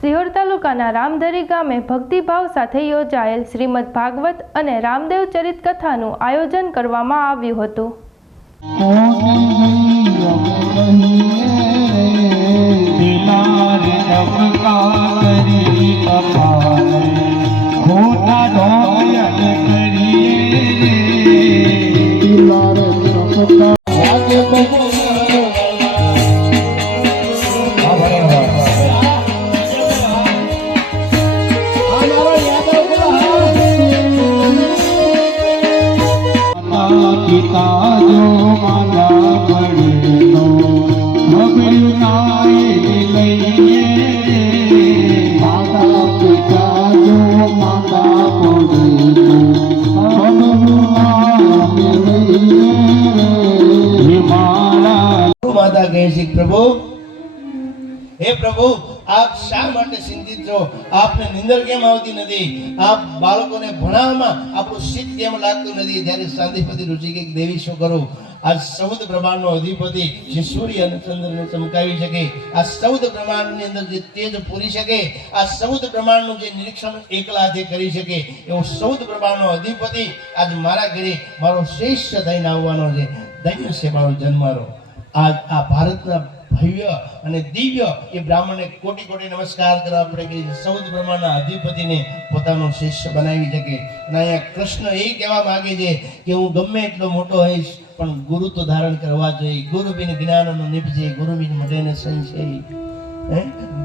સિહોર તાલુકાના રામધરી ગામે ભક્તિભાવ સાથે યોજાયેલ શ્રીમદ ભાગવત અને રામદેવ ચરિત કથાનું આયોજન કરવામાં આવ્યું હતું. પિતા જો માલા પડે તો ભગડ્યું નાય લઈએ માતા પિતા જો માતા પડે તો મારા માતા કહે છે પ્રભુ. હે પ્રભુ. આપ શા માટે ચિંતિત છો? આપને નિંદર કેમ આવતી નથી? આપ બાળકોને ભણાવવામાં આપણું શીત કેમ લાગતું નથી? ત્યારે શાંતિપતિ ઋષિકેશ દેવી શું કરું? આ ચૌદ પ્રમાણનો અધિપતિ જે સૂર્ય અને ચંદ્રને ચમકાવી શકે, આ ચૌદ પ્રમાણની અંદર જે તેજ પૂરી શકે, આ ચૌદ પ્રમાણનું જે નિરીક્ષણ એકલા હાથે કરી શકે, એવો ચૌદ પ્રમાણનો અધિપતિ આજ મારા ઘરે મારો શ્રેષ્ઠ થઈને આવવાનો છે. ધન્ય છે મારો જન્મારો આજ આ ભારતના ભવ્ય અને દિવ્ય એ બ્રાહ્મણને કોટી કોટી નમસ્કાર કરવા પડે કે સૌદ બ્રહ્માના અધિપતિને પોતાનો શિષ્ય બનાવી શકે. અને અહીંયા કૃષ્ણ એ કહેવા માગે છે કે હું ગમે એટલો મોટો હોઈશ, પણ ગુરુ તો ધારણ કરવા જોઈએ. ગુરુ બિન જ્ઞાનનો નિપજે, ગુરુ બિન મટે સંશય?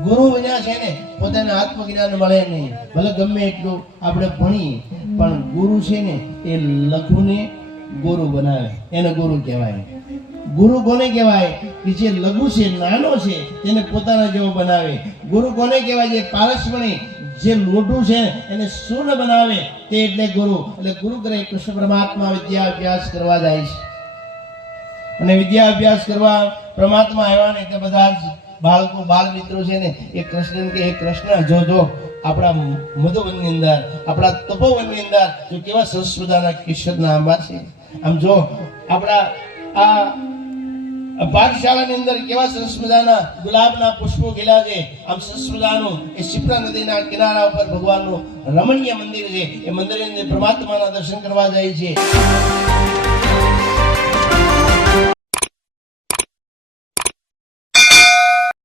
ગુરુ વિના છે ને પોતાને આત્મજ્ઞાન મળે નહીં. ભલે ગમે એટલું આપણે ભણીએ, પણ ગુરુ છે ને એ લઘુને ગુરુ બનાવે. એને ગુરુ કહેવાય. ગુરુ કોને કહેવાય? કે જે લઘુ છે, નાનો છે, તેને પોતાના જેવો બનાવે. ગુરુ કોને કહેવાય? જે પારસમણી, જે લોઢું છે, એને શૂન્ય બનાવે તે એટલે ગુરુ. એટલે ગુરુ કરે કૃષ્ણ પરમાત્મા વિદ્યા અભ્યાસ કરવા જાય છે. અને વિદ્યા અભ્યાસ કરવા પરમાત્મા આવ્યા ને તે બધા બાળકો બાળ મિત્રો છે ને, એ કૃષ્ણ કે એ કૃષ્ણ, જો જો, આપણા મધુવનની અંદર, આપણા તપોવનની અંદર, જો કેવા સરસ મજાના કિશોરના આંબા છે? આમ જો આપણા આ પાઠશાળાની અંદર કેવા સરસ મજાના ગુલાબના પુષ્પો ખીલા છે. આમ સરસ મજાનું એ શિપ્રા નદીના કિનારા ઉપર ભગવાનનું રમણીય મંદિર છે. એ મંદિરની અંદર પરમાત્માના દર્શન કરવા જાય છે.